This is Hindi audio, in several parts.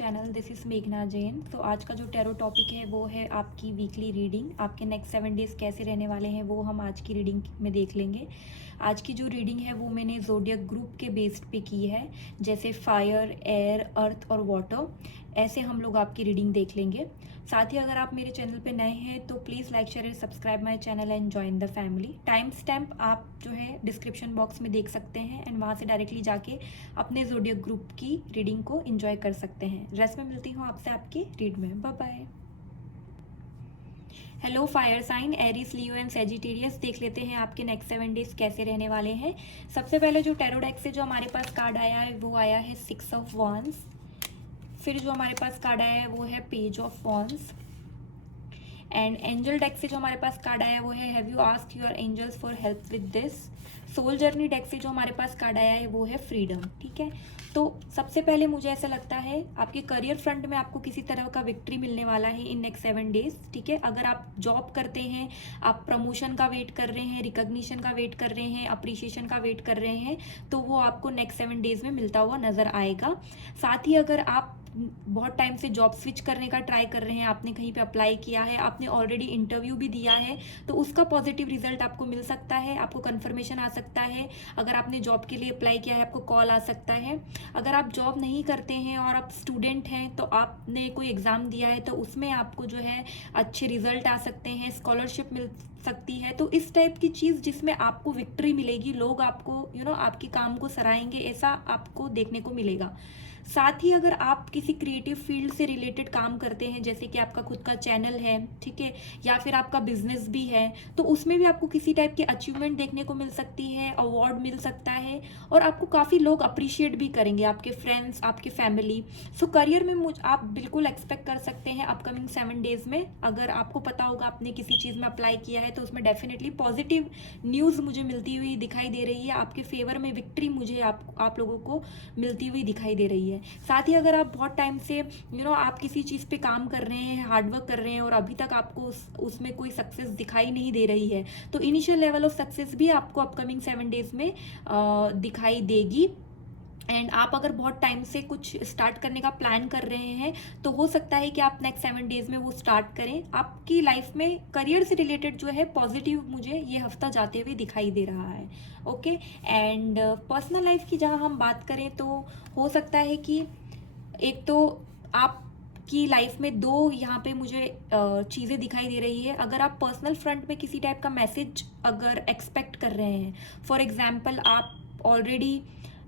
चैनल। दिस इज़ मेघना जैन। तो आज का जो टैरो टॉपिक है वो है आपकी वीकली रीडिंग। आपके नेक्स्ट 7 डेज़ कैसे रहने वाले हैं वो हम आज की रीडिंग में देख लेंगे। आज की जो रीडिंग है वो मैंने ज़ोडियक ग्रुप के बेस्ड पे की है, जैसे फायर, एयर, अर्थ और वाटर। ऐसे हम लोग आपकी रीडिंग देख लेंगे। साथ ही अगर आप मेरे चैनल पे नए हैं तो please like, share and subscribe my channel and join the family. Time stamp आप जो है डिस्क्रिप्शन बॉक्स में देख सकते हैं एंड वहाँ से डायरेक्टली जाके अपने ज़ोडियक ग्रुप की रीडिंग को एंजॉय कर सकते हैं। रेस्ट में मिलती हूँ आपसे आपकी रीड में। Bye bye. Hello fire sign, Aries, Leo and Sagittarius. देख लेते हैं आपके नेक्स्ट 7 डेज कैसे रहने वाले हैं। सबसे पहले जो टैरो डेक से जो हमारे पास कार्ड आया है वो आया है 6 ऑफ वांड्स। फिर जो हमारे पास कार्ड आया है वो है page of wands. And angel deck से जो हमारे पास कार्ड आया है वो है have you asked your angels for help with this. Soul journey deck से जो हमारे पास कार्ड आया है वो है फ्रीडम। ठीक है, तो सबसे पहले मुझे ऐसा लगता है आपके करियर फ्रंट में आपको किसी तरह का विक्ट्री मिलने वाला है इन नेक्स्ट 7 डेज। ठीक है, अगर आप जॉब करते हैं, आप प्रमोशन का वेट कर रहे हैं, रिकॉग्निशन का वेट कर रहे हैं, अप्रिशिएशन का वेट कर रहे हैं, तो वो आपको नेक्स्ट 7 डेज में मिलता हुआ नजर आएगा। साथ ही अगर आप बहुत टाइम से जॉब स्विच करने का ट्राई कर रहे हैं, आपने कहीं पे अप्लाई किया है, आपने ऑलरेडी इंटरव्यू भी दिया है, तो उसका पॉजिटिव रिजल्ट आपको मिल सकता है, आपको कंफर्मेशन आ सकता है। अगर आपने जॉब के लिए अप्लाई किया है आपको कॉल आ सकता है। अगर आप जॉब नहीं करते हैं और आप स्टूडेंट हैं तो आपने कोई एग्ज़ाम दिया है तो उसमें आपको जो है अच्छे रिजल्ट आ सकते हैं, स्कॉलरशिप मिल सकती है। तो इस टाइप की चीज़ जिसमें आपको विक्ट्री मिलेगी, लोग आपको आपके काम को सराहेंगे, ऐसा आपको देखने को मिलेगा। साथ ही अगर आप किसी क्रिएटिव फील्ड से रिलेटेड काम करते हैं, जैसे कि आपका खुद का चैनल है, ठीक है, या फिर आपका बिजनेस भी है, तो उसमें भी आपको किसी टाइप की अचीवमेंट देखने को मिल सकती है, अवार्ड मिल सकता है और आपको काफ़ी लोग अप्रिशिएट भी करेंगे, आपके फ्रेंड्स, आपके फैमिली। सो करियर में आप बिल्कुल एक्सपेक्ट कर सकते हैं अपकमिंग 7 डेज में। अगर आपको पता होगा आपने किसी चीज़ में अप्लाई किया है तो उसमें डेफिनेटली पॉजिटिव न्यूज़ मुझे मिलती हुई दिखाई दे रही है, आपके फेवर में विक्ट्री मुझे आप लोगों को मिलती हुई दिखाई दे रही है। साथ ही अगर आप बहुत टाइम से आप किसी चीज़ पे काम कर रहे हैं, हार्डवर्क कर रहे हैं और अभी तक आपको उसमें कोई सक्सेस दिखाई नहीं दे रही है, तो इनिशियल लेवल ऑफ सक्सेस भी आपको अपकमिंग 7 डेज में दिखाई देगी। एंड आप अगर बहुत टाइम से कुछ स्टार्ट करने का प्लान कर रहे हैं तो हो सकता है कि आप नेक्स्ट 7 डेज में वो स्टार्ट करें। आपकी लाइफ में करियर से रिलेटेड जो है पॉजिटिव मुझे ये हफ्ता जाते हुए दिखाई दे रहा है। ओके, एंड पर्सनल लाइफ की जहाँ हम बात करें तो हो सकता है कि एक तो आप की लाइफ में दो यहाँ पे मुझे चीज़ें दिखाई दे रही है। अगर आप पर्सनल फ्रंट में किसी टाइप का मैसेज अगर एक्सपेक्ट कर रहे हैं, फॉर एग्जांपल आप ऑलरेडी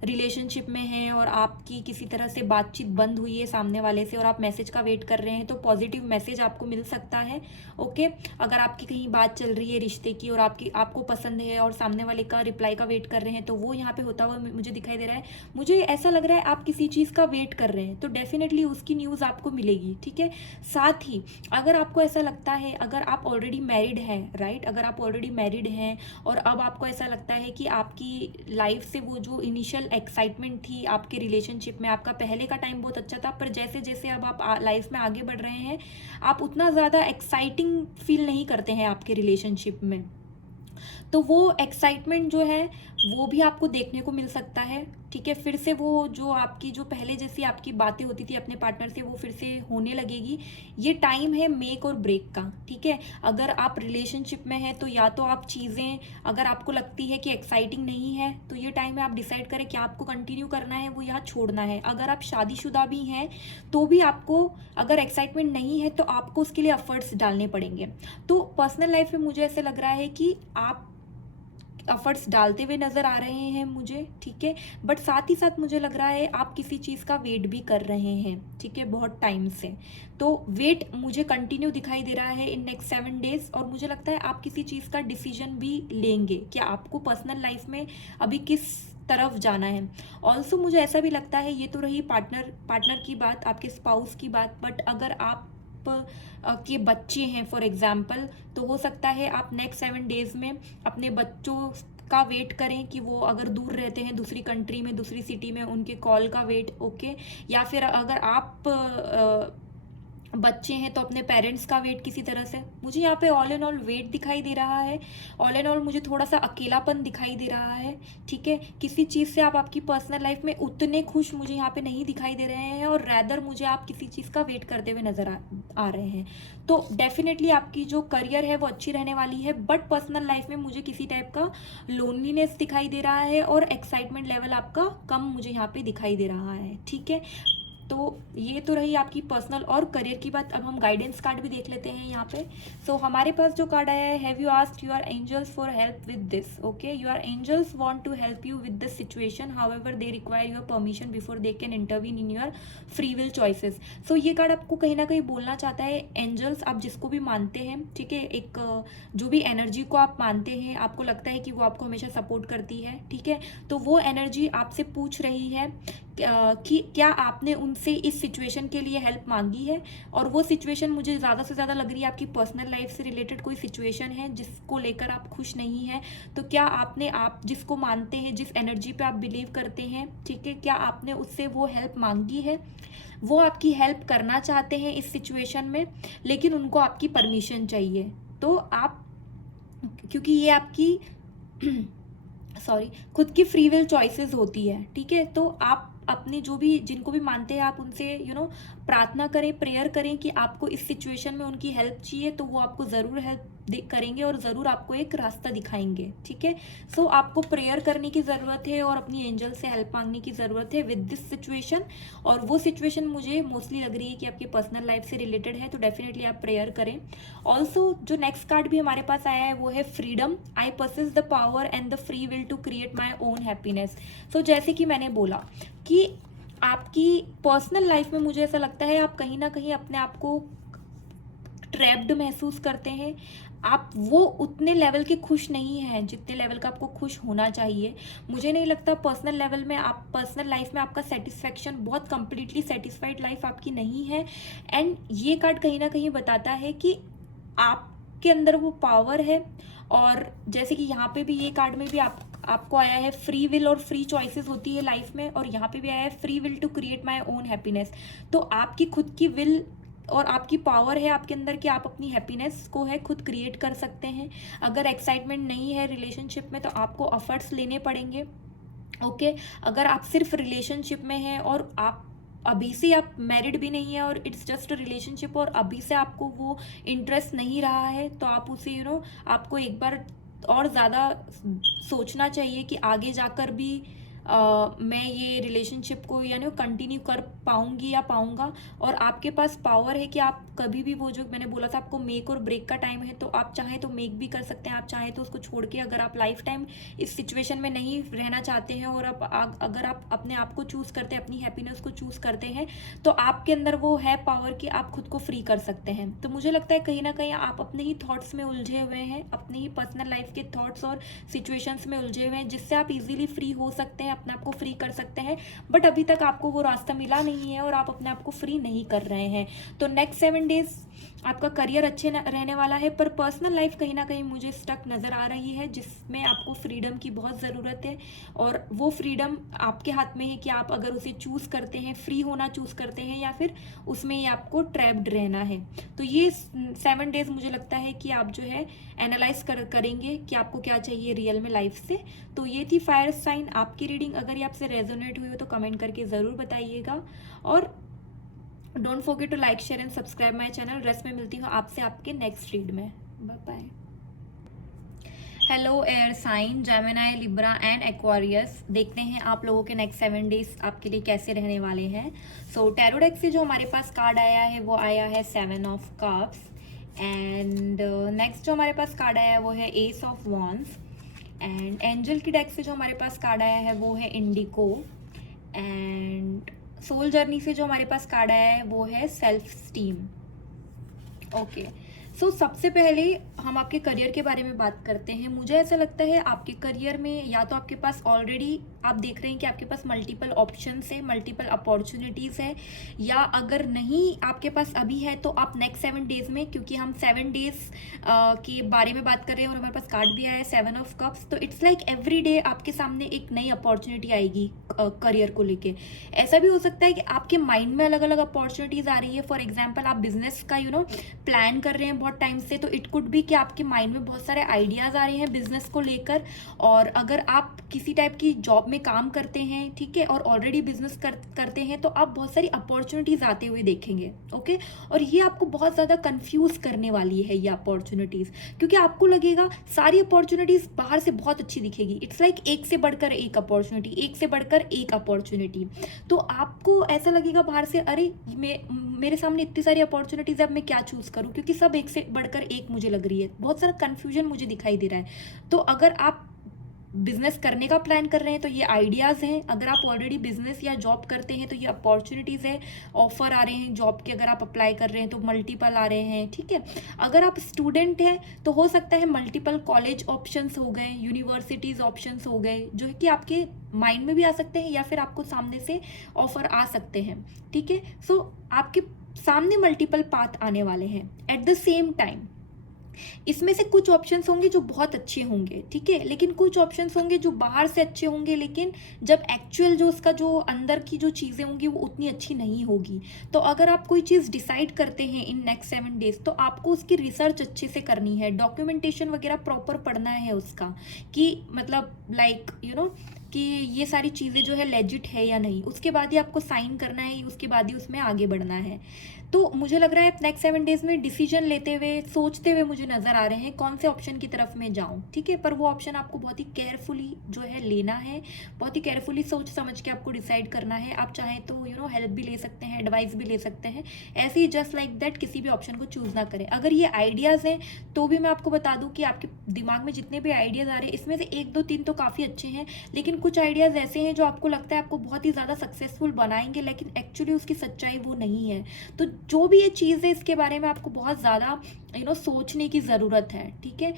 रिलेशनशिप में हैं और आपकी किसी तरह से बातचीत बंद हुई है सामने वाले से और आप मैसेज का वेट कर रहे हैं, तो पॉजिटिव मैसेज आपको मिल सकता है। ओके, अगर आपकी कहीं बात चल रही है रिश्ते की और आपको पसंद है और सामने वाले का रिप्लाई का वेट कर रहे हैं, तो वो यहाँ पे होता हुआ मुझे दिखाई दे रहा है। मुझे ऐसा लग रहा है आप किसी चीज़ का वेट कर रहे हैं तो डेफिनेटली उसकी न्यूज़ आपको मिलेगी। ठीक है, साथ ही अगर आपको ऐसा लगता है, अगर आप ऑलरेडी मैरिड हैं, राइट, अगर आप ऑलरेडी मैरिड हैं और अब आपको ऐसा लगता है कि आपकी लाइफ से वो जो इनिशियल एक्साइटमेंट थी आपके रिलेशनशिप में, आपका पहले का टाइम बहुत अच्छा था, पर जैसे जैसे अब आप लाइफ में आगे बढ़ रहे हैं आप उतना ज़्यादा एक्साइटिंग फील नहीं करते हैं आपके रिलेशनशिप में, तो वो एक्साइटमेंट जो है वो भी आपको देखने को मिल सकता है। ठीक है, फिर से वो जो आपकी जो पहले जैसी आपकी बातें होती थी अपने पार्टनर से वो फिर से होने लगेगी। ये टाइम है मेक और ब्रेक का। ठीक है, अगर आप रिलेशनशिप में हैं तो या तो आप चीज़ें, अगर आपको लगती है कि एक्साइटिंग नहीं है तो ये टाइम है आप डिसाइड करें कि आपको कंटिन्यू करना है वो यहाँ छोड़ना है। अगर आप शादीशुदा भी हैं तो भी आपको अगर एक्साइटमेंट नहीं है तो आपको उसके लिए एफर्ट्स डालने पड़ेंगे। तो पर्सनल लाइफ में मुझे ऐसे लग रहा है कि आप एफर्ट्स डालते हुए नज़र आ रहे हैं मुझे। ठीक है, बट साथ ही साथ मुझे लग रहा है आप किसी चीज़ का वेट भी कर रहे हैं। ठीक है, बहुत टाइम से, तो वेट मुझे कंटिन्यू दिखाई दे रहा है इन नेक्स्ट 7 डेज और मुझे लगता है आप किसी चीज़ का डिसीजन भी लेंगे कि आपको पर्सनल लाइफ में अभी किस तरफ जाना है। ऑल्सो मुझे ऐसा भी लगता है, ये तो रही पार्टनर की बात, आपके स्पाउस की बात, बट अगर आप के बच्चे हैं फॉर एग्जाम्पल, तो हो सकता है आप नेक्स्ट 7 डेज में अपने बच्चों का वेट करें कि वो अगर दूर रहते हैं दूसरी कंट्री में, दूसरी सिटी में, उनके कॉल का वेट। ओके, या फिर अगर आप बच्चे हैं तो अपने पेरेंट्स का वेट किसी तरह से, मुझे यहाँ पे ऑल एंड ऑल वेट दिखाई दे रहा है, ऑल एंड ऑल मुझे थोड़ा सा अकेलापन दिखाई दे रहा है, ठीक है। किसी चीज़ से आप आपकी पर्सनल लाइफ में उतने खुश मुझे यहाँ पे नहीं दिखाई दे रहे हैं, और रैदर मुझे आप किसी चीज़ का वेट करते हुए नजर आ रहे हैं। तो डेफिनेटली आपकी जो करियर है वो अच्छी रहने वाली है, बट पर्सनल लाइफ में मुझे किसी टाइप का लोनलीनेस दिखाई दे रहा है, और एक्साइटमेंट लेवल आपका कम मुझे यहाँ पे दिखाई दे रहा है, ठीक है। तो ये तो रही आपकी पर्सनल और करियर की बात। अब हम गाइडेंस कार्ड भी देख लेते हैं यहाँ पे। सो हमारे पास जो कार्ड आया है, have you asked your angels for help with this, okay. Your angels want to help you with this situation, however they require your permission before they can intervene in your free will choices. So ये कार्ड आपको कहीं ना कहीं बोलना चाहता है, एंजल्स आप जिसको भी मानते हैं, ठीक है, एक जो भी एनर्जी को आप मानते हैं, आपको लगता है कि वो आपको हमेशा सपोर्ट करती है, ठीक है, तो वो एनर्जी आपसे पूछ रही है कि क्या आपने उनसे इस सिचुएशन के लिए हेल्प मांगी है। और वो सिचुएशन मुझे ज़्यादा से ज़्यादा लग रही है आपकी पर्सनल लाइफ से रिलेटेड कोई सिचुएशन है जिसको लेकर आप खुश नहीं हैं। तो क्या आपने, आप जिसको मानते हैं, जिस एनर्जी पे आप बिलीव करते हैं, ठीक है, क्या आपने उससे वो हेल्प मांगी है। वो आपकी हेल्प करना चाहते हैं इस सिचुएशन में, लेकिन उनको आपकी परमिशन चाहिए। तो आप, क्योंकि ये आपकी सॉरी खुद की फ्री विल चॉइसेस होती है, ठीक है, तो आप अपने जो भी, जिनको भी मानते हैं, आप उनसे प्रार्थना करें, प्रेयर करें कि आपको इस सिचुएशन में उनकी हेल्प चाहिए, तो वो आपको ज़रूर हेल्प करेंगे और ज़रूर आपको एक रास्ता दिखाएंगे, ठीक है। सो आपको प्रेयर करने की ज़रूरत है और अपनी एंजल से हेल्प मांगने की ज़रूरत है विद दिस सिचुएशन। और वो सिचुएशन मुझे मोस्टली लग रही है कि आपकी पर्सनल लाइफ से रिलेटेड है, तो डेफिनेटली आप प्रेयर करें। ऑल्सो जो नेक्स्ट कार्ड भी हमारे पास आया है वो है freedom. I possess the power and the free will to create my own happiness. So जैसे कि मैंने बोला कि आपकी पर्सनल लाइफ में मुझे ऐसा लगता है आप कहीं ना कहीं अपने आप को ट्रैप्ड महसूस करते हैं। आप वो उतने लेवल के खुश नहीं हैं जितने लेवल का आपको खुश होना चाहिए। मुझे नहीं लगता पर्सनल लेवल में, आप पर्सनल लाइफ में आपका सेटिस्फैक्शन, बहुत कंप्लीटली सेटिस्फाइड लाइफ आपकी नहीं है। एंड ये कार्ड कहीं ना कहीं बताता है कि आपके अंदर वो पावर है। और जैसे कि यहाँ पे भी ये कार्ड में भी आपको आया है फ्री विल और फ्री चॉइसेस होती है लाइफ में, और यहाँ पे भी आया है free will to create my own happiness. तो आपकी खुद की विल और आपकी पावर है आपके अंदर कि आप अपनी हैप्पीनेस को है खुद क्रिएट कर सकते हैं। अगर एक्साइटमेंट नहीं है रिलेशनशिप में तो आपको एफर्ट्स लेने पड़ेंगे, ओके। अगर आप सिर्फ रिलेशनशिप में हैं और आप अभी से आप मैरिड भी नहीं है और इट्स जस्ट अ रिलेशनशिप, और अभी से आपको वो इंटरेस्ट नहीं रहा है, तो आप उसे आपको एक बार और ज़्यादा सोचना चाहिए कि आगे जाकर भी मैं ये रिलेशनशिप को कंटिन्यू कर पाऊंगी या पाऊंगा। और आपके पास पावर है कि आप कभी भी, वो जो मैंने बोला था आपको मेक और ब्रेक का टाइम है, तो आप चाहें तो मेक भी कर सकते हैं, आप चाहें तो उसको छोड़ के, अगर आप लाइफ टाइम इस सिचुएशन में नहीं रहना चाहते हैं और अगर आप अपने आप को चूज़ करते हैं, अपनी हैप्पीनेस को चूज़ करते हैं, तो आपके अंदर वो है पावर कि आप खुद को फ्री कर सकते हैं। तो मुझे लगता है कहीं ना कहीं आप अपने ही थॉट्स में उलझे हुए हैं, अपने ही पर्सनल लाइफ के थॉट्स और सिचुएशंस में उलझे हुए हैं, जिससे आप इजीली फ्री हो सकते हैं, अपने आप को फ्री कर सकते हैं। बट अभी तक आपको वो रास्ता मिला नहीं है और आप अपने आप को फ्री नहीं कर रहे हैं। तो नेक्स्ट 7 डेज आपका करियर अच्छे रहने वाला है, पर पर्सनल लाइफ कहीं ना कहीं मुझे स्टक नज़र आ रही है, जिसमें आपको फ्रीडम की बहुत ज़रूरत है। और वो फ्रीडम आपके हाथ में है कि आप अगर उसे चूज़ करते हैं, फ्री होना चूज़ करते हैं, या फिर उसमें ही आपको ट्रैप्ड रहना है। तो ये 7 डेज मुझे लगता है कि आप जो है एनालाइज करेंगे कि आपको क्या चाहिए रियल में लाइफ से। तो ये थी फायर साइन आपकी रीडिंग। अगर ये आपसे रेजोनेट हुई हो तो कमेंट करके ज़रूर बताइएगा, और don't forget to like, share and subscribe my channel. Rest में मिलती हूँ आपसे आपके नेक्स्ट रीड में। Bye bye. Hello air sign, Gemini, Libra and Aquarius. देखते हैं आप लोगों के नेक्स्ट 7 डेज आपके लिए कैसे रहने वाले हैं। सो टैरो डेक से जो हमारे पास कार्ड आया है वो आया है 7 ऑफ कप्स। एंड नेक्स्ट जो हमारे पास कार्ड आया है वो है S of wands. And angel की डेक से जो हमारे पास कार्ड आया है वो है इंडिको। एंड सोल जर्नी से जो हमारे पास कार्ड आया है वो है सेल्फ स्टीम, ओके। सबसे पहले हम आपके करियर के बारे में बात करते हैं। मुझे ऐसा लगता है आपके करियर में या तो आपके पास ऑलरेडी आप देख रहे हैं कि आपके पास मल्टीपल ऑप्शंस है, मल्टीपल अपॉर्चुनिटीज़ है, या अगर नहीं आपके पास अभी है तो आप नेक्स्ट 7 डेज में, क्योंकि हम 7 डेज के बारे में बात कर रहे हैं और हमारे पास कार्ड भी आया है 7 ऑफ कप्स, तो इट्स लाइक एवरी डे आपके सामने एक नई अपॉर्चुनिटी आएगी करियर को लेके। ऐसा भी हो सकता है कि आपके माइंड में अलग अलग अपॉर्चुनिटीज़ आ रही है। फॉर एग्जाम्पल आप बिजनेस का प्लान कर रहे हैं बहुत टाइम से, तो इट कुड बी कि आपके माइंड में बहुत सारे आइडियाज़ आ रहे हैं बिजनेस को लेकर। और अगर आप किसी टाइप की जॉब में काम करते हैं, ठीक है, और ऑलरेडी बिजनेस करते हैं, तो आप बहुत सारी अपॉर्चुनिटीज़ आते हुए देखेंगे। ओके, और ये आपको बहुत ज़्यादा कंफ्यूज करने वाली है ये अपॉर्चुनिटीज़, क्योंकि आपको लगेगा सारी अपॉर्चुनिटीज़ बाहर से बहुत अच्छी दिखेगी। इट्स लाइक एक से बढ़कर एक अपॉर्चुनिटी, एक से बढ़कर एक अपॉर्चुनिटी। तो आपको ऐसा लगेगा बाहर से, अरे मेरे सामने इतनी सारी अपॉर्चुनिटीज़ है, अब मैं क्या चूज़ करूँ, क्योंकि सब एक से बढ़कर एक मुझे लग रही है। बहुत सारा कन्फ्यूजन मुझे दिखाई दे रहा है। तो अगर आप बिजनेस करने का प्लान कर रहे हैं तो ये आइडियाज़ हैं। अगर आप ऑलरेडी बिजनेस या जॉब करते हैं तो ये अपॉर्चुनिटीज़ है, ऑफर आ रहे हैं जॉब के, अगर आप अप्लाई कर रहे हैं तो मल्टीपल आ रहे हैं, ठीक है। अगर आप स्टूडेंट हैं तो हो सकता है मल्टीपल कॉलेज ऑप्शंस हो गए, यूनिवर्सिटीज़ ऑप्शंस हो गए, जो है कि आपके माइंड में भी आ सकते हैं या फिर आपको सामने से ऑफर आ सकते हैं, ठीक है। आपके सामने मल्टीपल पाथ आने वाले हैं एट द सेम टाइम। इसमें से कुछ ऑप्शंस होंगे जो बहुत अच्छे होंगे, ठीक है, लेकिन कुछ ऑप्शंस होंगे जो बाहर से अच्छे होंगे, लेकिन जब एक्चुअल जो उसका जो अंदर की जो चीज़ें होंगी वो उतनी अच्छी नहीं होगी। तो अगर आप कोई चीज़ डिसाइड करते हैं इन नेक्स्ट 7 डेज, तो आपको उसकी रिसर्च अच्छे से करनी है, डॉक्यूमेंटेशन वगैरह प्रॉपर पढ़ना है उसका, कि मतलब लाइक कि ये सारी चीज़ें जो है लेजिट है या नहीं। उसके बाद ही आपको साइन करना है, उसके बाद ही उसमें आगे बढ़ना है। तो मुझे लग रहा है नेक्स्ट 7 डेज में डिसीजन लेते हुए, सोचते हुए मुझे नज़र आ रहे हैं कौन से ऑप्शन की तरफ मैं जाऊं, ठीक है। पर वो ऑप्शन आपको बहुत ही केयरफुली जो है लेना है, बहुत ही केयरफुली सोच समझ के आपको डिसाइड करना है। आप चाहें तो हेल्प भी ले सकते हैं, एडवाइस भी ले सकते हैं। ऐसे ही जस्ट लाइक दैट किसी भी ऑप्शन को चूज़ ना करें। अगर ये आइडियाज़ हैं तो भी मैं आपको बता दूँ कि आपके दिमाग में जितने भी आइडियाज़ आ रहे हैं, इसमें से 1 2 3 तो काफ़ी अच्छे हैं, लेकिन कुछ आइडियाज़ ऐसे हैं जो आपको लगता है आपको बहुत ही ज़्यादा सक्सेसफुल बनाएंगे, लेकिन एक्चुअली उसकी सच्चाई वो नहीं है। तो जो भी ये चीज़ है इसके बारे में आपको बहुत ज़्यादा सोचने की ज़रूरत है, ठीक है।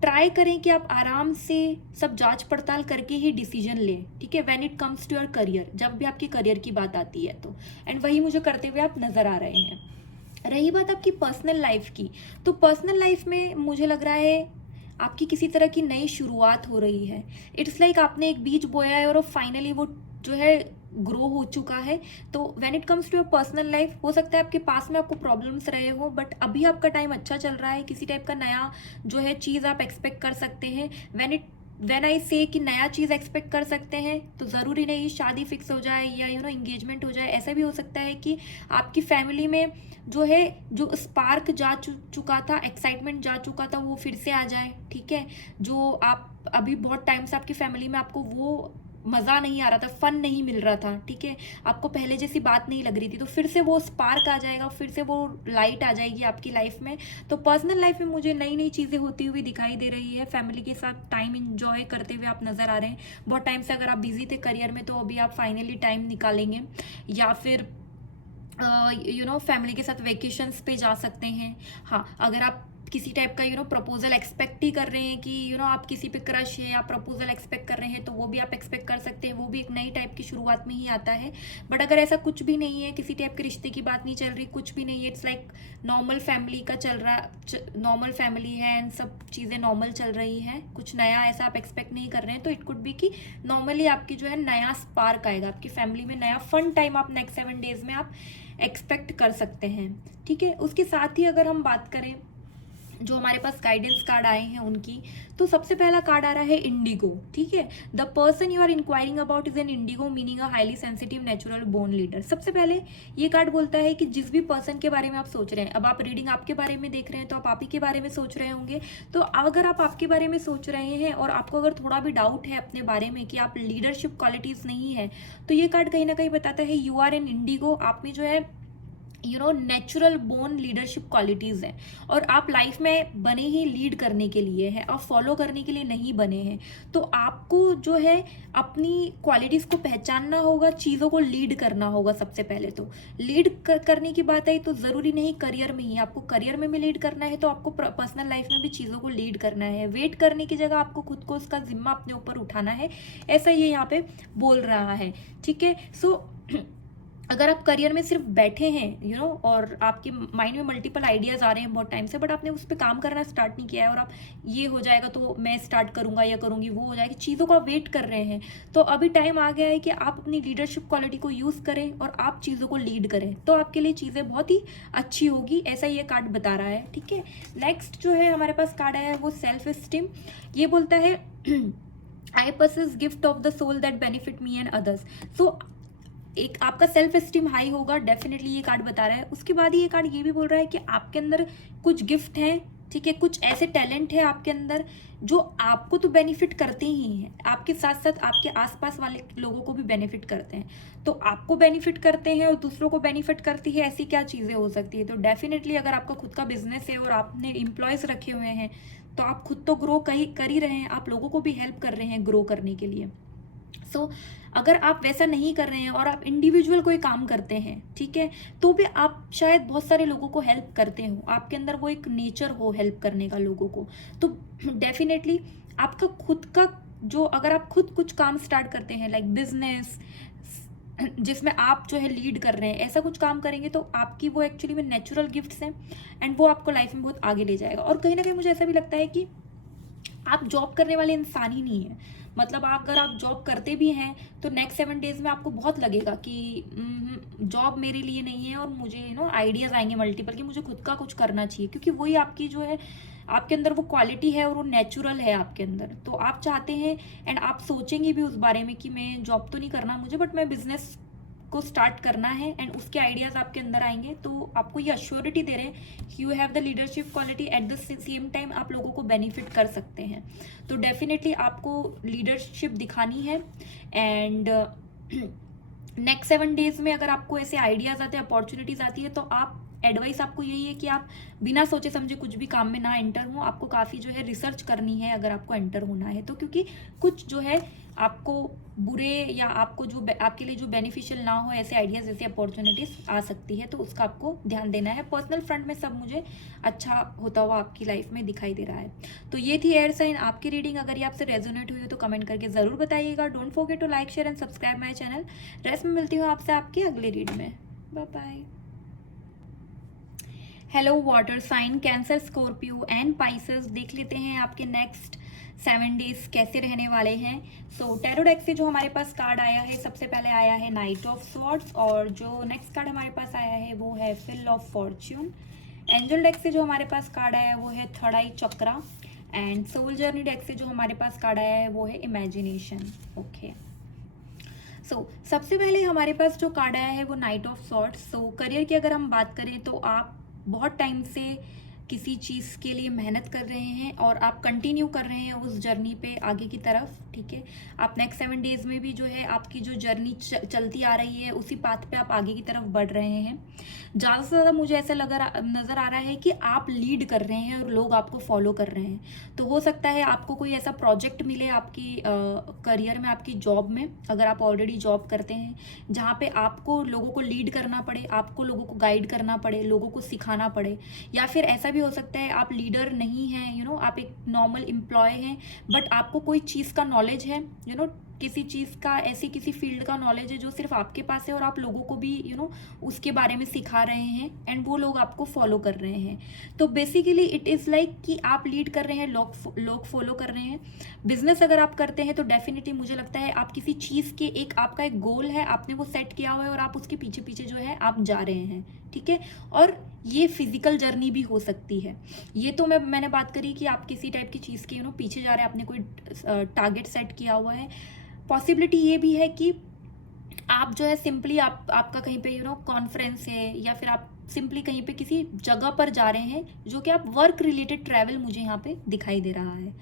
ट्राई करें कि आप आराम से सब जांच पड़ताल करके ही डिसीजन लें, ठीक है, when it comes to your career, जब भी आपकी करियर की बात आती है तो। एंड वही मुझे करते हुए आप नज़र आ रहे हैं। रही बात आपकी पर्सनल लाइफ की, तो पर्सनल लाइफ में मुझे लग रहा है आपकी किसी तरह की नई शुरुआत हो रही है। इट्स लाइक आपने एक बीज बोया है और फाइनली वो जो है ग्रो हो चुका है। तो when it comes to your personal life, हो सकता है आपके पास में आपको प्रॉब्लम्स रहे हो, बट अभी आपका टाइम अच्छा चल रहा है। किसी टाइप का नया जो है चीज़ आप एक्सपेक्ट कर सकते हैं। व्हेन आई से कि नया चीज़ एक्सपेक्ट कर सकते हैं, तो ज़रूरी नहीं शादी फिक्स हो जाए या इंगेजमेंट हो जाए। ऐसा भी हो सकता है कि आपकी फैमिली में जो है जो स्पार्क जा चुका था, एक्साइटमेंट जा चुका था, वो फिर से आ जाए, ठीक है। जो आप अभी बहुत टाइम से आपकी फैमिली में आपको वो मज़ा नहीं आ रहा था, फन नहीं मिल रहा था, ठीक है, आपको पहले जैसी बात नहीं लग रही थी, तो फिर से वो स्पार्क आ जाएगा, फिर से वो लाइट आ जाएगी आपकी लाइफ में। तो पर्सनल लाइफ में मुझे नई नई चीज़ें होती हुई दिखाई दे रही है। फैमिली के साथ टाइम इंजॉय करते हुए आप नज़र आ रहे हैं। बहुत टाइम से अगर आप बिजी थे करियर में, तो अभी आप फाइनली टाइम निकालेंगे, या फिर फैमिली के साथ वेकेशंस पे जा सकते हैं। हाँ, अगर आप किसी टाइप का प्रपोजल एक्सपेक्ट ही कर रहे हैं कि आप किसी पे क्रश है, आप प्रपोजल एक्सपेक्ट कर रहे हैं, तो वो भी आप एक्सपेक्ट कर सकते हैं। वो भी एक नई टाइप की शुरुआत में ही आता है। बट अगर ऐसा कुछ भी नहीं है, किसी टाइप के रिश्ते की बात नहीं चल रही, कुछ भी नहीं है, इट्स लाइक नॉर्मल फैमिली का चल रहा, नॉर्मल फैमिली है एंड सब चीज़ें नॉर्मल चल रही हैं, कुछ नया ऐसा आप एक्सपेक्ट नहीं कर रहे हैं, तो इट कुड बी कि नॉर्मली आपकी जो है नया स्पार्क आएगा आपकी फैमिली में, नया फन टाइम आप नेक्स्ट 7 डेज में आप एक्सपेक्ट कर सकते हैं, ठीक है। उसके साथ ही अगर हम बात करें जो हमारे पास गाइडेंस कार्ड आए हैं उनकी, तो सबसे पहला कार्ड आ रहा है इंडिगो, ठीक है। The person you are inquiring about is an indigo, meaning a highly sensitive natural born leader. सबसे पहले ये कार्ड बोलता है कि जिस भी पर्सन के बारे में आप सोच रहे हैं, अब आप रीडिंग आपके बारे में देख रहे हैं तो आप ही के बारे में सोच रहे होंगे। तो अगर आप आपके बारे में सोच रहे हैं और आपको अगर थोड़ा भी डाउट है अपने बारे में कि आप लीडरशिप क्वालिटीज़ नहीं है, तो ये कार्ड कहीं ना कहीं बताता है यू आर एन इंडिगो। आप में जो है नेचुरल बोर्न लीडरशिप क्वालिटीज़ हैं, और आप लाइफ में बने ही लीड करने के लिए हैं, आप फॉलो करने के लिए नहीं बने हैं। तो आपको जो है अपनी क्वालिटीज़ को पहचानना होगा, चीज़ों को लीड करना होगा। सबसे पहले तो लीड करने की बात आई तो ज़रूरी नहीं करियर में ही, आपको करियर में भी लीड करना है तो आपको पर्सनल लाइफ में भी चीज़ों को लीड करना है। वेट करने की जगह आपको खुद को उसका जिम्मा अपने ऊपर उठाना है, ऐसा ये यहाँ पे बोल रहा है। ठीक है, सो अगर आप करियर में सिर्फ बैठे हैं और आपके माइंड में मल्टीपल आइडियाज आ रहे हैं बहुत टाइम से, बट आपने उस पर काम करना स्टार्ट नहीं किया है, और आप ये हो जाएगा तो मैं स्टार्ट करूंगा या करूंगी, वो हो जाएगी, चीज़ों का वेट कर रहे हैं, तो अभी टाइम आ गया है कि आप अपनी लीडरशिप क्वालिटी को यूज़ करें और आप चीज़ों को लीड करें, तो आपके लिए चीज़ें बहुत ही अच्छी होगी, ऐसा ये कार्ड बता रहा है। ठीक है, नेक्स्ट जो है हमारे पास कार्ड आया है वो सेल्फ एस्टीम। ये बोलता है I possess gift of the soul that benefit me and others. So एक आपका सेल्फ एस्टीम हाई होगा, डेफिनेटली ये कार्ड बता रहा है। उसके बाद ये कार्ड ये भी बोल रहा है कि आपके अंदर कुछ गिफ्ट हैं, ठीक है, कुछ ऐसे टैलेंट है आपके अंदर जो आपको तो बेनिफिट करते ही हैं, आपके साथ साथ आपके आसपास वाले लोगों को भी बेनिफिट करते हैं। तो आपको बेनिफिट करते हैं और दूसरों को बेनिफिट करती है, ऐसी क्या चीज़ें हो सकती है? तो डेफिनेटली अगर आपका खुद का बिजनेस है और आपने एम्प्लॉयज़ रखे हुए हैं, तो आप खुद तो ग्रो कर ही रहे हैं, आप लोगों को भी हेल्प कर रहे हैं ग्रो करने के लिए। सो अगर आप वैसा नहीं कर रहे हैं और आप इंडिविजुअल कोई काम करते हैं, ठीक है, तो भी आप शायद बहुत सारे लोगों को हेल्प करते हो, आपके अंदर वो एक नेचर हो हेल्प करने का लोगों को, तो डेफिनेटली आपका खुद का जो, अगर आप खुद कुछ काम स्टार्ट करते हैं लाइक बिजनेस जिसमें आप जो है लीड कर रहे हैं, ऐसा कुछ काम करेंगे तो आपकी वो एक्चुअली में नेचुरल गिफ्ट्स हैं, एंड वो आपको लाइफ में बहुत आगे ले जाएगा। और कहीं ना कहीं मुझे ऐसा भी लगता है कि आप जॉब करने वाले इंसान ही नहीं है, मतलब अगर आप जॉब करते भी हैं तो नेक्स्ट 7 डेज में आपको बहुत लगेगा कि जॉब मेरे लिए नहीं है, और मुझे आइडियाज आएंगे मल्टीपल कि मुझे खुद का कुछ करना चाहिए, क्योंकि वही आपकी जो है आपके अंदर वो क्वालिटी है और वो नेचुरल है आपके अंदर। तो आप चाहते हैं एंड आप सोचेंगे भी उस बारे में कि मैं जॉब तो नहीं करना मुझे, बट मैं बिजनेस को स्टार्ट करना है, एंड उसके आइडियाज आपके अंदर आएंगे। तो आपको ये अश्योरिटी दे रहे हैं कि you have the leadership quality, at the same time आप लोगों को बेनिफिट कर सकते हैं। तो डेफिनेटली आपको लीडरशिप दिखानी है, एंड नेक्स्ट 7 डेज में अगर आपको ऐसे आइडियाज आते हैं, अपॉर्चुनिटीज आती है, तो आप एडवाइस आपको यही है कि आप बिना सोचे समझे कुछ भी काम में ना एंटर हो, आपको काफ़ी जो है रिसर्च करनी है अगर आपको एंटर होना है तो, क्योंकि कुछ जो है आपको बुरे या आपको जो आपके लिए जो बेनिफिशियल ना हो ऐसे आइडियाज़, ऐसे अपॉर्चुनिटीज़ आ सकती है, तो उसका आपको ध्यान देना है। पर्सनल फ्रंट में सब मुझे अच्छा होता हुआ आपकी लाइफ में दिखाई दे रहा है। तो ये थी एयर साइन आपकी रीडिंग। अगर ये आपसे रेजोनेट हुई हो तो कमेंट करके ज़रूर बताइएगा। Don't forget to like, share and subscribe my channel. Rest में मिलती हूँ आपसे आपकी अगली रीड में। Bye bye. Hello water sign Cancer, Scorpio and Pisces, देख लेते हैं आपके नेक्स्ट 7 डेज कैसे रहने वाले हैं। सो टैरो डेक से जो हमारे पास कार्ड आया है, सबसे पहले आया है नाइट ऑफ स्वॉर्ड्स, और जो नेक्स्ट कार्ड हमारे पास आया है वो है wheel of fortune. Angel deck से जो हमारे पास कार्ड आया है वो है third eye chakra, and soul journey deck से जो हमारे पास कार्ड आया है वो है इमेजिनेशन। ओके, सबसे पहले हमारे पास जो कार्ड आया है वो night of swords. So career की अगर हम बात करें तो आप बहुत टाइम से किसी चीज़ के लिए मेहनत कर रहे हैं और आप कंटिन्यू कर रहे हैं उस जर्नी पे आगे की तरफ, ठीक है। आप नेक्स्ट 7 डेज में भी जो है आपकी जो जर्नी चलती आ रही है उसी पाथ पे आप आगे की तरफ बढ़ रहे हैं। ज़्यादा से ज़्यादा मुझे ऐसा नज़र आ रहा है कि आप लीड कर रहे हैं और लोग आपको फॉलो कर रहे हैं। तो हो सकता है आपको कोई ऐसा प्रोजेक्ट मिले आपकी करियर में, आपकी जॉब में, अगर आप ऑलरेडी जॉब करते हैं, जहाँ पे आपको लोगों को लीड करना पड़े, आपको लोगों को गाइड करना पड़े, लोगों को सिखाना पड़े। या फिर ऐसा भी हो सकता है आप लीडर नहीं हैं, आप एक नॉर्मल एम्प्लॉय हैं, बट आपको कोई चीज़ का नॉलेज है, किसी चीज़ का, ऐसी किसी फील्ड का नॉलेज है जो सिर्फ आपके पास है और आप लोगों को भी उसके बारे में सिखा रहे हैं, एंड वो लोग आपको फॉलो कर रहे हैं। तो बेसिकली इट इज़ लाइक कि आप लीड कर रहे हैं, लोग फॉलो कर रहे हैं। बिजनेस अगर आप करते हैं तो डेफिनेटली मुझे लगता है आप किसी चीज़ के आपका एक गोल है, आपने वो सेट किया हुआ है और आप उसके पीछे पीछे जो है आप जा रहे हैं, ठीक है। और ये फिजिकल जर्नी भी हो सकती है। ये तो मैंने बात करी कि आप किसी टाइप की चीज़ के पीछे जा रहे हैं, आपने कोई टारगेट सेट किया हुआ है। पॉसिबिलिटी ये भी है कि आप जो है सिंपली आपका कहीं पे कॉन्फ्रेंस है, या फिर आप सिंपली कहीं पे किसी जगह पर जा रहे हैं, जो कि आप वर्क रिलेटेड ट्रैवल मुझे यहाँ पे दिखाई दे रहा है,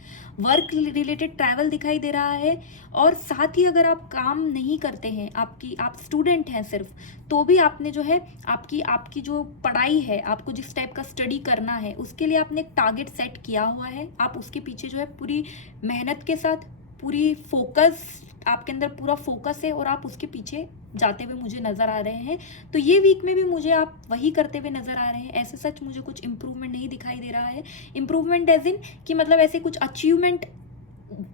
वर्क रिलेटेड ट्रैवल दिखाई दे रहा है। और साथ ही अगर आप काम नहीं करते हैं, आप स्टूडेंट हैं सिर्फ, तो भी आपने जो है आपकी जो पढ़ाई है, आपको जिस टाइप का स्टडी करना है, उसके लिए आपने एक टारगेट सेट किया हुआ है। आप उसके पीछे जो है पूरी मेहनत के साथ, पूरी फोकस, आपके अंदर पूरा फोकस है और आप उसके पीछे जाते हुए मुझे नज़र आ रहे हैं। तो ये वीक में भी मुझे आप वही करते हुए नज़र आ रहे हैं। ऐसे सच मुझे कुछ इम्प्रूवमेंट नहीं दिखाई दे रहा है। इम्प्रूवमेंट एज इन कि मतलब ऐसे कुछ अचीवमेंट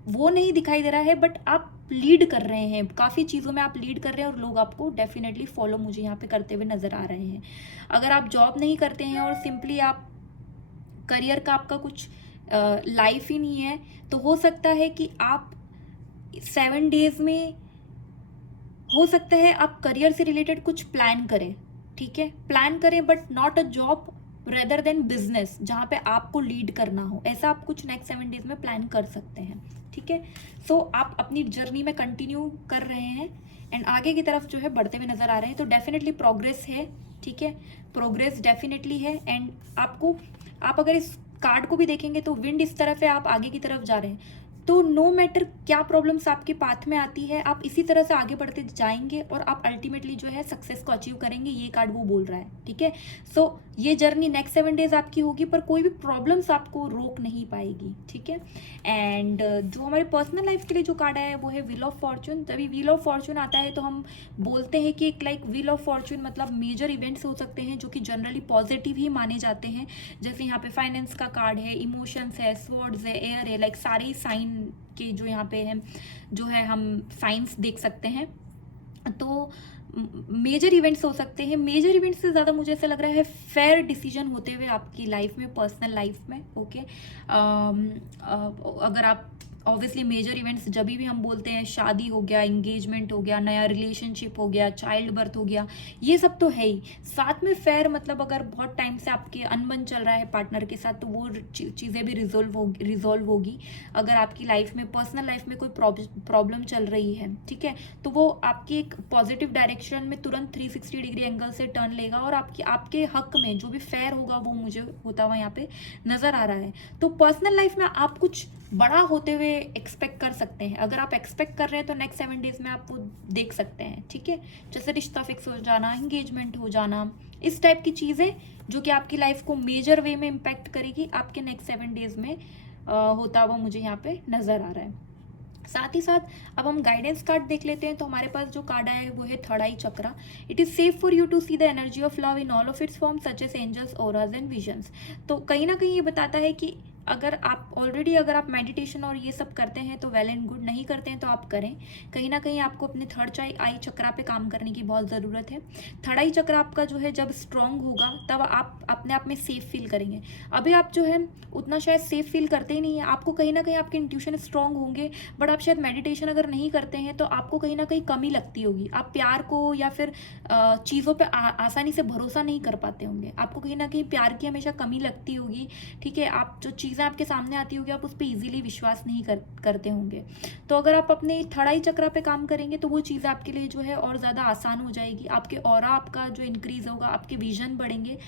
वो नहीं दिखाई दे रहा है, बट आप लीड कर रहे हैं, काफ़ी चीज़ों में आप लीड कर रहे हैं और लोग आपको डेफिनेटली फॉलो मुझे यहाँ पे करते हुए नज़र आ रहे हैं। अगर आप जॉब नहीं करते हैं और सिंपली आप करियर का आपका कुछ लाइफ ही नहीं है, तो हो सकता है कि आप 7 डेज में, हो सकता है आप करियर से रिलेटेड कुछ प्लान करें, ठीक है, प्लान करें, but not a job, rather than business, जहाँ पे आपको लीड करना हो। ऐसा आप कुछ नेक्स्ट 7 डेज में प्लान कर सकते हैं, ठीक है। सो आप अपनी जर्नी में कंटिन्यू कर रहे हैं एंड आगे की तरफ जो है बढ़ते हुए नजर आ रहे हैं। तो डेफिनेटली प्रोग्रेस है, ठीक है, प्रोग्रेस डेफिनेटली है। एंड आप अगर इस कार्ड को भी देखेंगे तो विंड इस तरफ है, आप आगे की तरफ जा रहे हैं। तो नो मैटर क्या प्रॉब्लम्स आपके पाथ में आती है, आप इसी तरह से आगे बढ़ते जाएंगे और आप अल्टीमेटली जो है सक्सेस को अचीव करेंगे, ये कार्ड वो बोल रहा है, ठीक है। सो ये जर्नी नेक्स्ट 7 डेज आपकी होगी, पर कोई भी प्रॉब्लम्स आपको रोक नहीं पाएगी, ठीक है। एंड जो हमारे पर्सनल लाइफ के लिए जो कार्ड आया है वो है व्हील ऑफ फॉर्चून। तभी व्हील ऑफ फॉर्चून आता है तो हम बोलते हैं कि एक लाइक व्हील ऑफ फॉर्चून मतलब मेजर इवेंट्स हो सकते हैं जो कि जनरली पॉजिटिव ही माने जाते हैं। जैसे यहाँ पे फाइनेंस का कार्ड है, इमोशंस है, स्वर्ड्स है, एयर है, लाइक सारे ही साइन के जो यहाँ पे है, जो है हम साइंस देख सकते हैं। तो मेजर इवेंट्स हो सकते हैं। मेजर इवेंट्स से ज़्यादा मुझे ऐसा लग रहा है फेयर डिसीजन होते हुए आपकी लाइफ में, पर्सनल लाइफ में, ओके। अगर आप ऑब्वियसली मेजर इवेंट्स जब भी हम बोलते हैं, शादी हो गया, इंगेजमेंट हो गया, नया रिलेशनशिप हो गया, चाइल्ड बर्थ हो गया, ये सब तो है ही। साथ में फेयर मतलब अगर बहुत टाइम से आपके अनबन चल रहा है पार्टनर के साथ, तो वो चीज़ें भी रिजॉल्व होगी। अगर आपकी लाइफ में, पर्सनल लाइफ में कोई प्रॉब्लम चल रही है, ठीक है, तो वो आपकी एक पॉजिटिव डायरेक्शन में तुरंत 360 डिग्री एंगल से टर्न लेगा और आपके हक में जो भी फेयर होगा वो मुझे होता हुआ यहाँ पे नजर आ रहा है। तो पर्सनल लाइफ में आप कुछ बड़ा होते हुए एक्सपेक्ट कर सकते हैं। अगर आप एक्सपेक्ट कर रहे हैं तो नेक्स्ट 7 डेज में आप वो देख सकते हैं, ठीक है। जैसे रिश्ता फिक्स हो जाना, एंगेजमेंट हो जाना, इस टाइप की चीज़ें जो कि आपकी लाइफ को मेजर वे में इम्पैक्ट करेगी, आपके नेक्स्ट 7 डेज में होता हुआ मुझे यहाँ पे नज़र आ रहा है। साथ ही साथ अब हम गाइडेंस कार्ड देख लेते हैं। तो हमारे पास जो कार्ड आया है वो है third eye chakra. It is safe for you to see the energy of love in all of its form such as angels, auras and visions. तो कहीं ना कहीं ये बताता है कि अगर आप मेडिटेशन और ये सब करते हैं तो वेल एंड गुड, नहीं करते हैं तो आप करें। कहीं ना कहीं आपको अपने थर्ड आई चक्रा पे काम करने की बहुत ज़रूरत है। थर्ड आई चक्रा आपका जो है जब स्ट्रांग होगा तब आप अपने आप में सेफ फील करेंगे। अभी आप जो है उतना शायद सेफ फील करते ही नहीं है। आपको कहीं ना कहीं आपके इंट्यूशन स्ट्रांग होंगे, बट आप शायद मेडिटेशन अगर नहीं करते हैं तो आपको कहीं ना कहीं कमी लगती होगी। आप प्यार को या फिर चीज़ों पे आसानी से भरोसा नहीं कर पाते होंगे। आपको कहीं ना कहीं प्यार की हमेशा कमी लगती होगी, ठीक है। आप जो चीज़ें आपके सामने आती होगी आप उस पर इजीली विश्वास नहीं करते होंगे। तो अगर आप अपने थर्ड आई चक्रा पे काम करेंगे तो वो चीज़ आपके लिए जो है और ज़्यादा आसान हो जाएगी। आपके ऑरा आपका जो इंक्रीज होगा, आपके विजन बढ़ेंगे,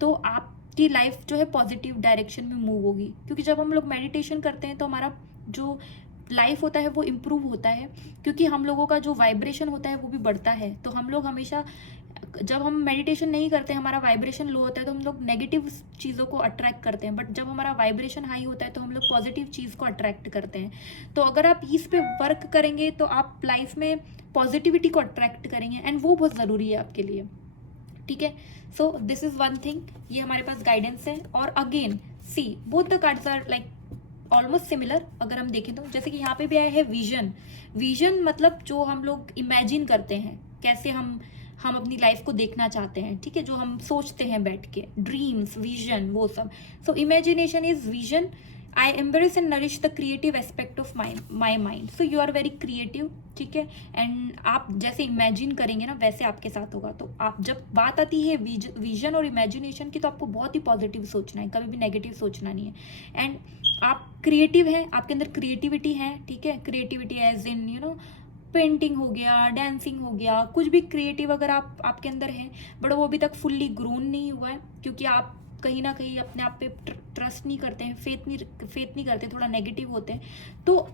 तो आपकी लाइफ जो है पॉजिटिव डायरेक्शन में मूव होगी। क्योंकि जब हम लोग मेडिटेशन करते हैं तो हमारा जो लाइफ होता है वो इम्प्रूव होता है, क्योंकि हम लोगों का जो वाइब्रेशन होता है वो भी बढ़ता है। तो हम लोग हमेशा, जब हम मेडिटेशन नहीं करते, हमारा वाइब्रेशन लो होता है तो हम लोग नेगेटिव चीज़ों को अट्रैक्ट करते हैं, बट जब हमारा वाइब्रेशन हाई होता है तो हम लोग पॉजिटिव चीज़ को अट्रैक्ट करते हैं। तो अगर आप इस पे वर्क करेंगे तो आप लाइफ में पॉजिटिविटी को अट्रैक्ट करेंगे एंड वो बहुत ज़रूरी है आपके लिए, ठीक है। So this is one thing, ये हमारे पास गाइडेंस है। और again see both the cards are like almost similar. अगर हम देखें तो जैसे कि यहाँ पे भी आया है विजन मतलब जो हम लोग इमेजिन करते हैं, कैसे हम अपनी लाइफ को देखना चाहते हैं, ठीक है, जो हम सोचते हैं बैठ के, ड्रीम्स, विजन, वो सब। So imagination is vision. I embrace and nourish the creative aspect of my mind. So you are very creative, ठीक है। एंड आप जैसे इमेजिन करेंगे ना वैसे आपके साथ होगा। तो आप जब बात आती है विजन और इमेजिनेशन की, तो आपको बहुत ही पॉजिटिव सोचना है, कभी भी नेगेटिव सोचना नहीं है। एंड आप क्रिएटिव हैं, आपके अंदर क्रिएटिविटी है, ठीक है। क्रिएटिविटी एज इन पेंटिंग हो गया, डांसिंग हो गया, कुछ भी क्रिएटिव अगर आपके अंदर है, बट वो अभी तक फुल्ली ग्रोन नहीं हुआ है, क्योंकि आप कहीं ना कहीं अपने आप पे ट्रस्ट नहीं करते हैं, फेथ नहीं करते, थोड़ा नेगेटिव होते हैं, तो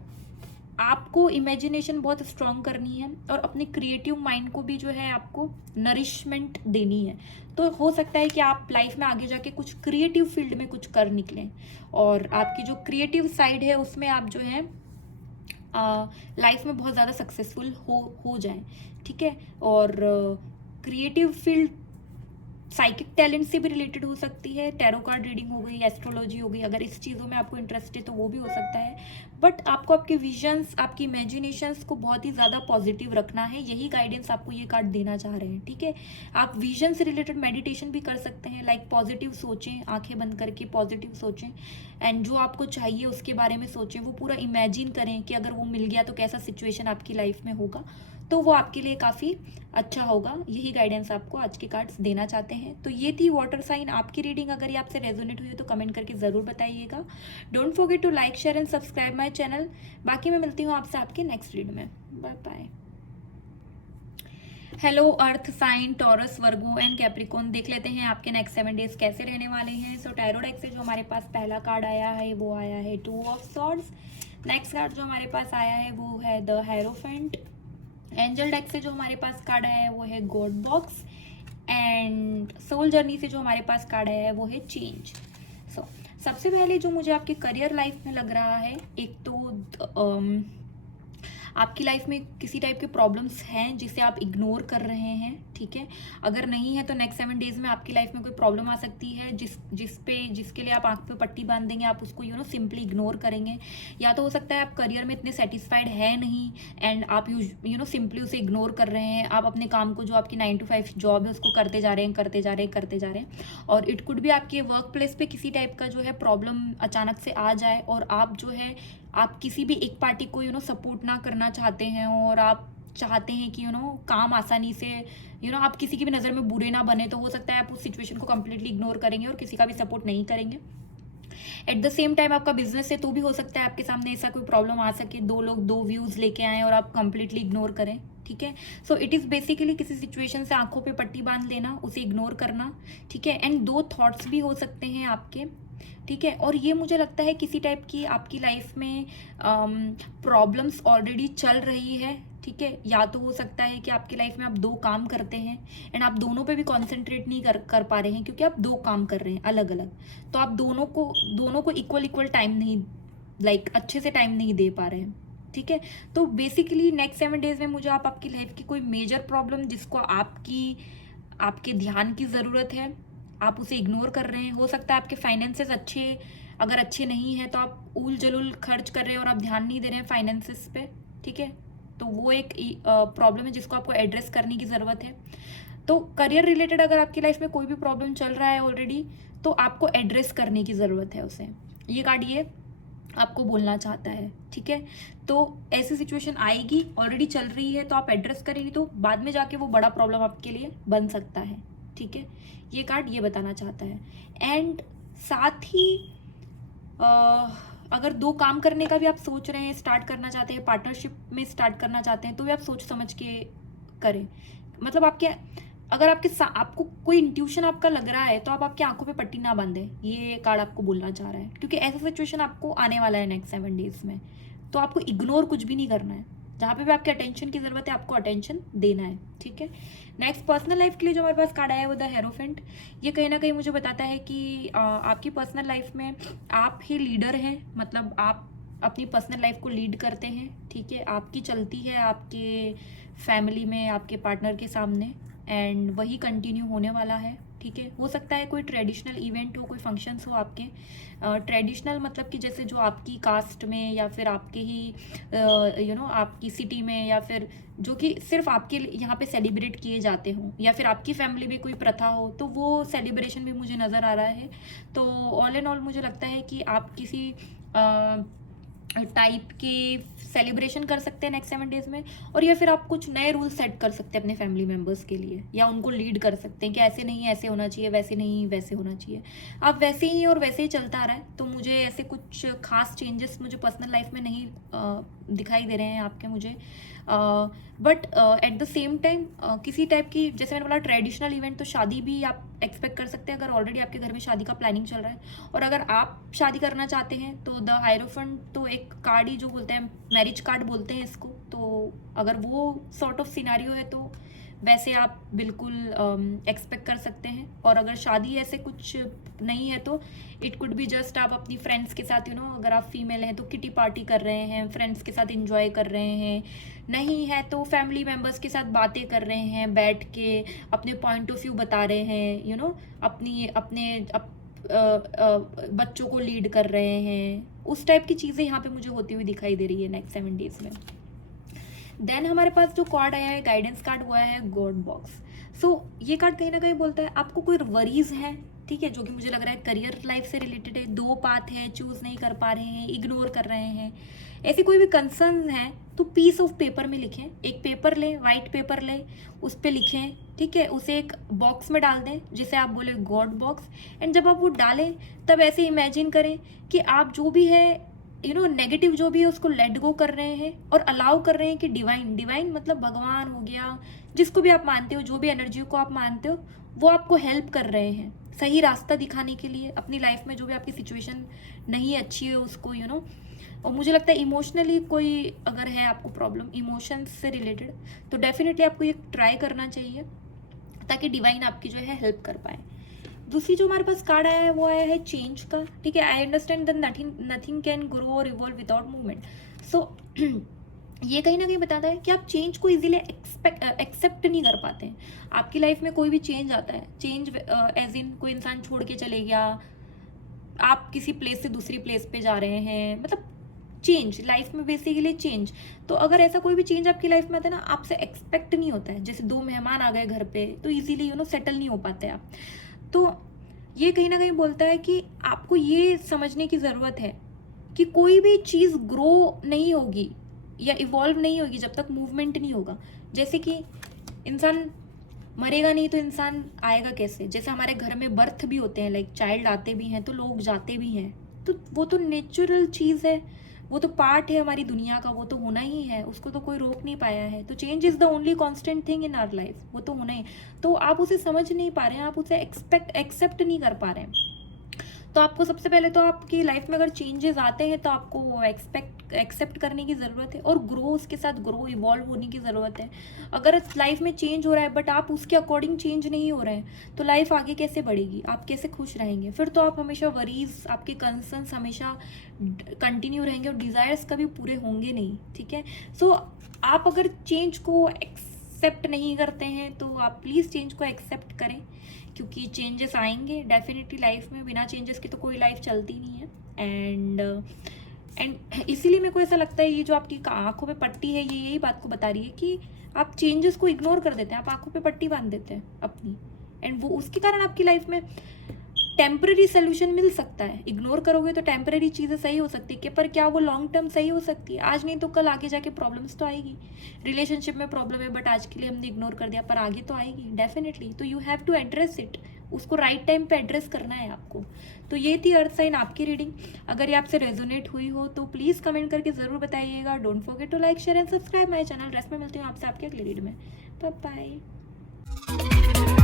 आपको इमेजिनेशन बहुत स्ट्रांग करनी है और अपने क्रिएटिव माइंड को भी जो है आपको नरिशमेंट देनी है। तो हो सकता है कि आप लाइफ में आगे जाके कुछ क्रिएटिव फील्ड में कुछ कर निकलें और आपकी जो क्रिएटिव साइड है उसमें आप जो है लाइफ में बहुत ज़्यादा सक्सेसफुल हो जाएं, ठीक है। और क्रिएटिव फील्ड साइकिक टैलेंट से भी रिलेटेड हो सकती है, टैरो कार्ड रीडिंग हो गई, एस्ट्रोलॉजी हो गई, अगर इस चीज़ों में आपको इंटरेस्ट है तो वो भी हो सकता है। बट आपको आपके विजन्स, आपकी इमेजिनेशंस को बहुत ही ज़्यादा पॉजिटिव रखना है, यही गाइडेंस आपको ये कार्ड देना चाह रहे हैं, ठीक है। आप विजन से रिलेटेड मेडिटेशन भी कर सकते हैं, लाइक पॉजिटिव सोचें, आंखें बंद करके पॉजिटिव सोचें एंड जो आपको चाहिए उसके बारे में सोचें, वो पूरा इमेजिन करें कि अगर वो मिल गया तो कैसा सिचुएशन आपकी लाइफ में होगा, तो वो आपके लिए काफ़ी अच्छा होगा। यही गाइडेंस आपको आज के कार्ड्स देना चाहते हैं। तो ये थी वाटर साइन आपकी रीडिंग। अगर ये आपसे रेजोनेट हुई तो कमेंट करके ज़रूर बताइएगा। Don't forget to like, share and subscribe my channel. बाकी मैं मिलती हूँ आपसे आपके नेक्स्ट रीड में। Bye bye. Hello earth sign, Taurus, Virgo and Capricorn. देख लेते हैं आपके नेक्स्ट 7 डेज कैसे रहने वाले हैं। सो टैरो डेक से जो हमारे पास पहला कार्ड आया है वो आया है 2 ऑफ सॉर्ड्स। नेक्स्ट कार्ड जो हमारे पास आया है वो है द हेरोफेंट। एंजल डेक से जो हमारे पास कार्ड आया है वो है god box and soul journey से जो हमारे पास कार्ड आया है वो है चेंज। सो सबसे पहले जो मुझे आपके करियर लाइफ में लग रहा है, एक तो आपकी लाइफ में किसी टाइप के प्रॉब्लम्स हैं जिसे आप इग्नोर कर रहे हैं, ठीक है। अगर नहीं है तो नेक्स्ट 7 डेज में आपकी लाइफ में कोई प्रॉब्लम आ सकती है जिसके लिए आप आंख पे पट्टी बांध देंगे, आप उसको सिंपली इग्नोर करेंगे। या तो हो सकता है आप करियर में इतने सेटिस्फाइड है नहीं एंड आप सिंपली उसे इग्नोर कर रहे हैं। आप अपने काम को, जो आपकी 9 to 5 जॉब है, उसको करते जा रहे हैं और इट कुड भी आपके वर्क प्लेस पे किसी टाइप का जो है प्रॉब्लम अचानक से आ जाए और आप जो है आप किसी भी एक पार्टी को सपोर्ट ना करना चाहते हैं और आप चाहते हैं कि काम आसानी से आप किसी की भी नज़र में बुरे ना बने। तो हो सकता है आप उस सिचुएशन को कम्प्लीटली इग्नोर करेंगे और किसी का भी सपोर्ट नहीं करेंगे। एट द सेम टाइम आपका बिजनेस है तो भी हो सकता है आपके सामने ऐसा कोई प्रॉब्लम आ सके, 2 लोग 2 व्यूज़ लेके आएँ और आप कंप्लीटली इग्नोर करें, ठीक है। सो इट इज़ बेसिकली किसी सिचुएशन से आंखों पे पट्टी बांध लेना, उसे इग्नोर करना, ठीक है। एंड 2 थॉट्स भी हो सकते हैं आपके, ठीक है। और ये मुझे लगता है किसी टाइप की आपकी लाइफ में प्रॉब्लम्स ऑलरेडी चल रही है, ठीक है। या तो हो सकता है कि आपकी लाइफ में आप 2 काम करते हैं एंड आप दोनों पे भी कॉन्सेंट्रेट नहीं कर पा रहे हैं क्योंकि आप 2 काम कर रहे हैं अलग अलग। तो आप दोनों को इक्वल टाइम नहीं, अच्छे से टाइम नहीं दे पा रहे हैं, ठीक है। तो बेसिकली नेक्स्ट 7 डेज में मुझे आपकी लाइफ की कोई मेजर प्रॉब्लम जिसको आपके ध्यान की ज़रूरत है, आप उसे इग्नोर कर रहे हैं। हो सकता है आपके फाइनेंसेस अगर अच्छे नहीं है तो आप उल जलूल खर्च कर रहे हैं और आप ध्यान नहीं दे रहे हैं फाइनेंसेस पे, ठीक है। तो वो एक प्रॉब्लम है जिसको आपको एड्रेस करने की ज़रूरत है। तो करियर रिलेटेड अगर आपकी लाइफ में कोई भी प्रॉब्लम चल रहा है ऑलरेडी तो आपको एड्रेस करने की ज़रूरत है उसे। ये कार्ड ये आपको बोलना चाहता है, ठीक है। तो ऐसी सिचुएशन आएगी, ऑलरेडी चल रही है तो आप एड्रेस करेंगे तो बाद में जाके वो बड़ा प्रॉब्लम आपके लिए बन सकता है, ठीक है। ये कार्ड ये बताना चाहता है। एंड साथ ही अगर 2 काम करने का भी आप सोच रहे हैं, स्टार्ट करना चाहते हैं, पार्टनरशिप में स्टार्ट करना चाहते हैं, तो भी आप सोच समझ के करें। मतलब आपको कोई इंट्यूशन आपका लग रहा है तो आप आपकी आंखों पे पट्टी ना बांधें, ये कार्ड आपको बोलना चाह रहा है, क्योंकि ऐसा सिचुएशन आपको आने वाला है नेक्स्ट 7 डेज में। तो आपको इग्नोर कुछ भी नहीं करना है, जहाँ पे भी आपके अटेंशन की ज़रूरत है आपको अटेंशन देना है, ठीक है। नेक्स्ट पर्सनल लाइफ के लिए जो हमारे पास कार्ड आया है वो द हेरोफेंट। ये कहीं ना कहीं मुझे बताता है कि आपकी पर्सनल लाइफ में आप ही लीडर हैं, मतलब आप अपनी पर्सनल लाइफ को लीड करते हैं, ठीक है। आपकी चलती है आपके फैमिली में, आपके पार्टनर के सामने, एंड वही कंटिन्यू होने वाला है, ठीक है। हो सकता है कोई ट्रेडिशनल इवेंट हो, कोई फंक्शंस हो आपके, ट्रेडिशनल मतलब कि जैसे जो आपकी कास्ट में या फिर आपके ही आपकी सिटी में, या फिर जो कि सिर्फ आपके यहाँ पे सेलिब्रेट किए जाते हों, या फिर आपकी फैमिली में कोई प्रथा हो, तो वो सेलिब्रेशन भी मुझे नज़र आ रहा है। तो ऑल एंड ऑल मुझे लगता है कि आप किसी टाइप के सेलिब्रेशन कर सकते हैं नेक्स्ट 7 डेज में, और या फिर आप कुछ नए रूल सेट कर सकते हैं अपने फैमिली मेम्बर्स के लिए, या उनको लीड कर सकते हैं कि ऐसे नहीं ऐसे होना चाहिए, वैसे नहीं वैसे होना चाहिए। आप वैसे ही और वैसे ही चलता आ रहा है, तो मुझे ऐसे कुछ खास चेंजेस मुझे पर्सनल लाइफ में नहीं दिखाई दे रहे हैं आपके मुझे। But at the same time किसी टाइप की, जैसे मैंने बोला ट्रेडिशनल इवेंट, तो शादी भी आप एक्सपेक्ट कर सकते हैं अगर ऑलरेडी आपके घर में शादी का प्लानिंग चल रहा है। और अगर आप शादी करना चाहते हैं तो द हायरोफेंट तो एक कार्ड ही जो बोलते हैं, मैरिज कार्ड बोलते हैं इसको, तो अगर वो सॉर्ट ऑफ सिनारियो है तो वैसे आप बिल्कुल एक्सपेक्ट कर सकते हैं। और अगर शादी ऐसे कुछ नहीं है तो इट कुड बी जस्ट आप अपनी फ्रेंड्स के साथ अगर आप फीमेल हैं तो किटी पार्टी कर रहे हैं, फ्रेंड्स के साथ इंजॉय कर रहे हैं, नहीं है तो फैमिली मेम्बर्स के साथ बातें कर रहे हैं, बैठ के अपने पॉइंट ऑफ व्यू बता रहे हैं, अपने बच्चों को लीड कर रहे हैं। उस टाइप की चीज़ें यहाँ पे मुझे होती हुई दिखाई दे रही है नेक्स्ट 7 डेज में। देन हमारे पास जो कार्ड आया है, गाइडेंस कार्ड, वो आया है गॉड बॉक्स। सो ये कार्ड कहीं ना कहीं बोलता है आपको कोई वरीज है, ठीक है, जो कि मुझे लग रहा है करियर लाइफ से रिलेटेड है, 2 पाथ है, चूज नहीं कर पा रहे हैं, इग्नोर कर रहे हैं, ऐसी कोई भी कंसर्न है तो पीस ऑफ पेपर में लिखें। एक पेपर लें, वाइट पेपर लें, उस पर लिखें, ठीक है, उसे एक बॉक्स में डाल दें जिसे आप बोले गॉड बॉक्स। एंड जब आप वो डालें तब ऐसे इमेजिन करें कि आप जो भी है नेगेटिव जो भी है उसको लेट गो कर रहे हैं और अलाउ कर रहे हैं कि डिवाइन मतलब भगवान हो गया, जिसको भी आप मानते हो, जो भी एनर्जी को आप मानते हो, वो आपको हेल्प कर रहे हैं सही रास्ता दिखाने के लिए अपनी लाइफ में। जो भी आपकी सिचुएशन नहीं अच्छी है उसको और मुझे लगता है इमोशनली कोई अगर है आपको प्रॉब्लम इमोशंस से रिलेटेड, तो डेफिनेटली आपको ये ट्राई करना चाहिए ताकि डिवाइन आपकी जो है हेल्प कर पाए। दूसरी जो हमारे पास कार्ड आया है वो आया है चेंज का, ठीक है। I understand that nothing can grow और इवॉल्व विदाउट मूवमेंट। सो ये कहीं ना कहीं बताता है कि आप चेंज को इजीली एक्सेप्ट नहीं कर पाते हैं। आपकी लाइफ में कोई भी चेंज आता है, चेंज एज इन कोई इंसान छोड़ के चले गया, आप किसी प्लेस से दूसरी प्लेस पे जा रहे हैं, मतलब चेंज लाइफ में बेसिकली चेंज। तो अगर ऐसा कोई भी चेंज आपकी लाइफ में आता है ना, आपसे एक्सपेक्ट नहीं होता है, जैसे 2 मेहमान आ गए घर पे तो इजीली सेटल नहीं हो पाते आप। तो ये कहीं ना कहीं बोलता है कि आपको ये समझने की ज़रूरत है कि कोई भी चीज़ ग्रो नहीं होगी या इवॉल्व नहीं होगी जब तक मूवमेंट नहीं होगा। जैसे कि इंसान मरेगा नहीं तो इंसान आएगा कैसे, जैसे हमारे घर में बर्थ भी होते हैं, लाइक चाइल्ड आते भी हैं तो लोग जाते भी हैं, तो वो तो नेचुरल चीज़ है, वो तो पार्ट है हमारी दुनिया का, वो तो होना ही है, उसको तो कोई रोक नहीं पाया है। तो change is the only constant thing in our life, वो तो होना ही। तो आप उसे समझ नहीं पा रहे हैं, आप उसे एक्सेप्ट नहीं कर पा रहे हैं। तो आपको सबसे पहले तो आपकी लाइफ में अगर चेंजेस आते हैं तो आपको वो एक्सेप्ट करने की ज़रूरत है और ग्रो, उसके साथ ग्रो इवॉल्व होने की ज़रूरत है। अगर लाइफ में चेंज हो रहा है बट आप उसके अकॉर्डिंग चेंज नहीं हो रहे हैं तो लाइफ आगे कैसे बढ़ेगी, आप कैसे खुश रहेंगे? फिर तो आप हमेशा वरीज, आपके कंसर्न्स हमेशा कंटिन्यू रहेंगे और डिज़ायर्स कभी पूरे होंगे नहीं, ठीक है। सो आप अगर चेंज को एक्सेप्ट नहीं करते हैं तो आप प्लीज़ चेंज को एक्सेप्ट करें, क्योंकि चेंजेस आएंगे डेफिनेटली लाइफ में, बिना चेंजेस की तो कोई लाइफ चलती नहीं है। एंड इसीलिए मेरे को ऐसा लगता है ये जो आपकी आंखों पे पट्टी है ये यही बात को बता रही है कि आप चेंजेस को इग्नोर कर देते हैं, आप आंखों पे पट्टी बांध देते हैं अपनी, एंड वो उसके कारण आपकी लाइफ में टेम्पररी सोल्यूशन मिल सकता है। इग्नोर करोगे तो टेम्पररी चीज़ें सही हो सकती है, पर क्या वो लॉन्ग टर्म सही हो सकती है? आज नहीं तो कल आगे जाके प्रॉब्लम्स तो आएगी। रिलेशनशिप में प्रॉब्लम है बट आज के लिए हमने इग्नोर कर दिया, पर आगे तो आएगी डेफिनेटली। तो you have to address it, उसको राइट टाइम पे एड्रेस करना है आपको। तो ये थी अर्थ साइन आपकी रीडिंग। अगर ये आपसे रेजोनेट हुई हो तो प्लीज़ कमेंट करके ज़रूर बताइएगा। Don't forget to like, share and subscribe my channel. Rest में मिलती हूँ आपसे आपके अगली रीड में। Bye bye.